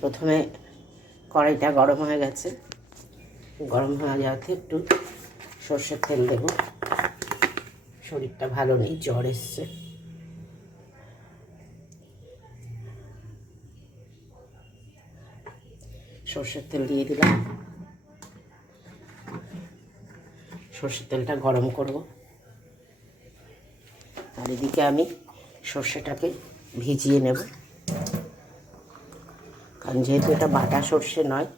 প্রথমে কড়াইটা গরম হয়ে গেছে, গরম হয়ে যাওয়াতে একটু সর্ষের তেল দেব। শরীরটা ভালো নেই, জ্বর এসছে। সর্ষের তেল দিয়ে দিলাম। সর্ষের তেলটা গরম করব। আর এদিকে আমি সর্ষেটাকে ভিজিয়ে নেব, কারণ যেহেতু এটা বাটা সর্ষে নয়,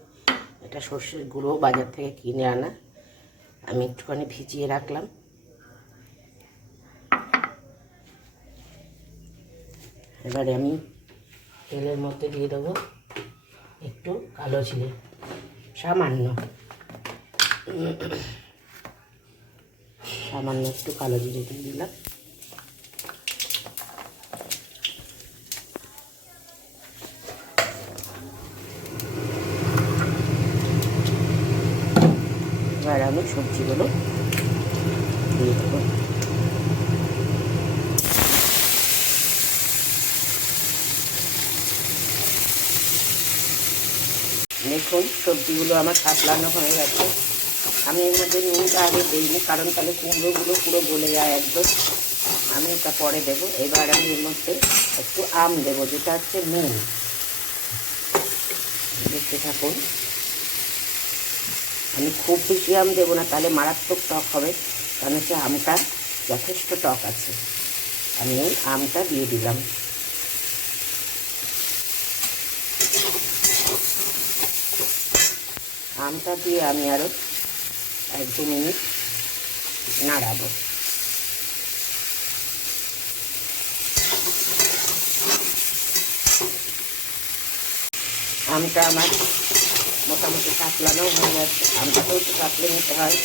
এটা সর্ষের গুঁড়ো বাজার থেকে কিনে আনা। আমি একটুখানি ভিজিয়ে রাখলাম। এবারে আমি তেলের মধ্যে দিয়ে দেবো একটু কালো জিরে, সামান্য একটু কালো জিরে দিয়ে দিলাম। এবার আমি সবজিগুলো দিয়ে দেবো। দেখুন সবজিগুলো আমার সাতলানো হয়ে গেছে। আমি এর মধ্যে নুনটা আগে দিইনি, কারণ তাহলে কুমড়োগুলো পুরো গলে যায় একদম। আমি ওটা পরে দেবো। এবার আমি এর মধ্যে একটু আম দেবো, যেটা হচ্ছে নুন। দেখতে থাকুন। আমি খুব বেশি আম দেবো না, তাহলে মারাত্মক টক হবে, কারণ হচ্ছে আমটা যথেষ্ট টক আছে। আমি এই আমটা দিয়ে দিলাম। আমটা দিয়ে আমি আরও 1-2 মিনিট নাড়াবো। আমটা আমার মোটামুটি সাতলানো হয়ে গেছে। আমটাকেও একটু সাতলে নিতে হয়।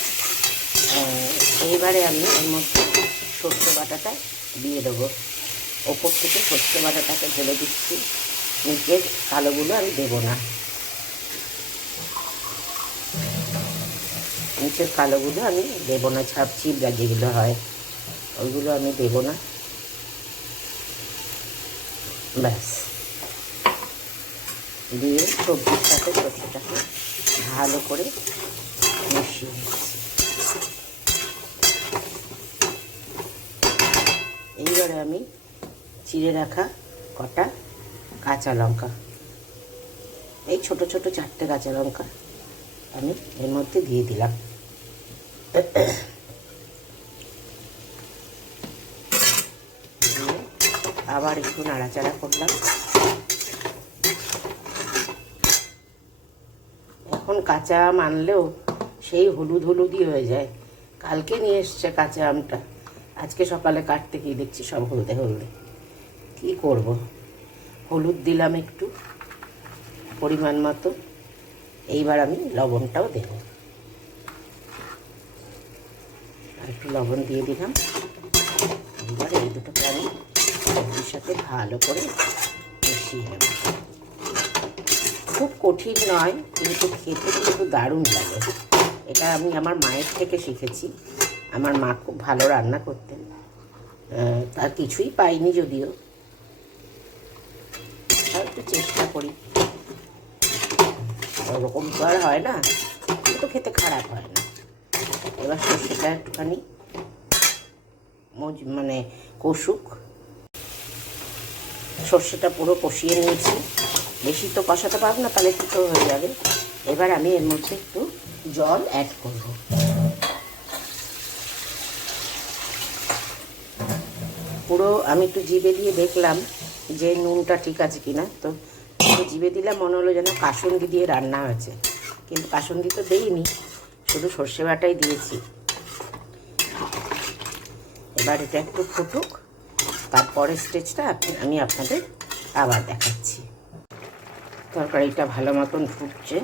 এইবারে আমি এর মধ্যে সর্ষে বাটাটা দিয়ে দেবো। ওপর থেকে সর্ষে বাটাটাকে ঢেলে দিচ্ছি, নিচের কালোগুলো আমি দেবো না। নিচের কালোগুলো আমি দেবো না, ছাপচিপড়া যেগুলো হয় ওইগুলো আমি দেবো না। ব্যাস, দিয়ে সবজির সাথে সর্ষেটাকে ভালো করে মিশিয়ে নিচ্ছি। এইবারে আমি চিড়ে রাখা কটা কাঁচা লঙ্কা, এই ছোট ছোট 4টে কাঁচা লঙ্কা আমি এর মধ্যে দিয়ে দিলাম। আবার একটু নাড়াচাড়া করলাম। এখন কাঁচা আম আনলেও সেই হলুদ হলুদই হয়ে যায়। কালকে নিয়ে এসছে কাঁচা আমটা, আজকে সকালে কাটতে গিয়ে দেখছি সব হলদে হলদে। কী করব? হলুদ দিলাম একটু পরিমাণ মতো। এইবার আমি লবণটাও দেব, আর একটু লবণ দিয়ে দিলাম। এবার এই দুটোকে আমি সবজির সাথে ভালো করে মিশিয়ে নেব। খুব কঠিন নয়, কিন্তু খেতে কিন্তু দারুণ লাগে। এটা আমি আমার মায়ের থেকে শিখেছি। আমার মা খুব ভালো রান্না করতেন, তার কিছুই পাইনি যদিও, তাও একটু চেষ্টা করি। ওরকম তো আর হয় না, কিন্তু খেতে খারাপ হয় না। এবার সর্ষেটা একটুখানি মানে কষুক। সর্ষেটা পুরো কষিয়ে নিয়েছি, বেশি তো কষাতে পারবো না, তাহলে একটু হয়ে যাবে। এবার আমি এর মধ্যে একটু জল অ্যাড করব। পুরো আমি একটু জিভে দিয়ে দেখলাম যে নুনটা ঠিক আছে কিনা। তো জিভে দিলাম, মনে হলো যেন কাসুন্দি দিয়ে রান্না হয়েছে, কিন্তু কাসুন্দি তো দেইনি, শুধু সর্ষে বাটাই দিয়েছি। এবার এটা একটু ফুটুক, তারপরের স্টেজটা আমি আপনাদের আবার দেখাচ্ছি। তরকারিটা ভালো মতন ফুটছে,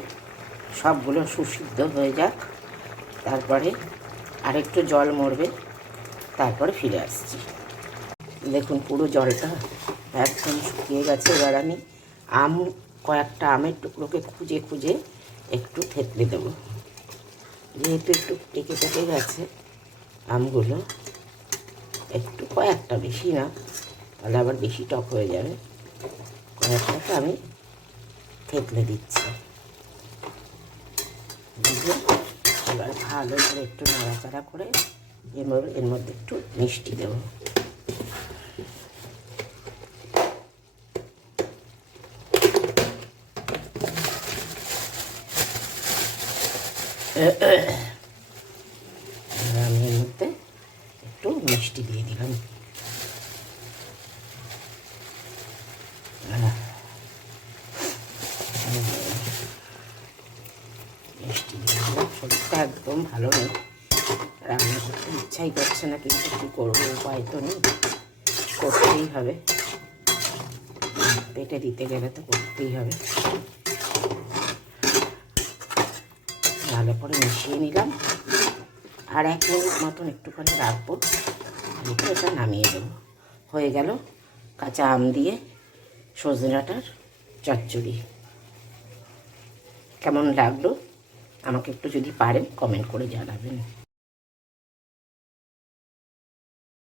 সবগুলো সুসিদ্ধ হয়ে যাক, তারপরে আরেকটু জল মরবে, তারপরে ফিরে আসছি। দেখুন পুরো জলটা একদম শুকিয়ে গেছে। এবার আমি কয়েকটা আমের টুকরোকে খুঁজে খুঁজে একটু থেতলে দেবো। যেহেতু একটু পেকে পেকে গেছে আমগুলো, একটু কয়েকটা, বেশি না, তাহলে আবার বেশি টক হয়ে যাবে। কয়েকটাকে আমি থেতলে দিচ্ছি। দিয়ে এবার ভালো করে একটু নাড়াচাড়া করে এর মধ্যে একটু মিষ্টি দেবো। আমি এর মধ্যে একটু মিষ্টি দিয়ে দিলাম। মিষ্টি দিয়ে দিলাম। শরীরটা একদম ভালো নেই, রান্না করতে ইচ্ছাই করছে না, কিন্তু কী করবো, উপায় তো নেই, করতেই হবে। পেটে দিতে গেলে তো করতেই হবে। ভালো করে মিশিয়ে নিলাম। আর 1 মিনিট মতন একটুখানি রাখবো, রেখে এটা নামিয়ে দেবো। হয়ে গেল কাঁচা আম দিয়ে সজনে ডাঁটার চচ্চড়ি। কেমন লাগলো আমাকে একটু যদি পারেন কমেন্ট করে জানাবেন।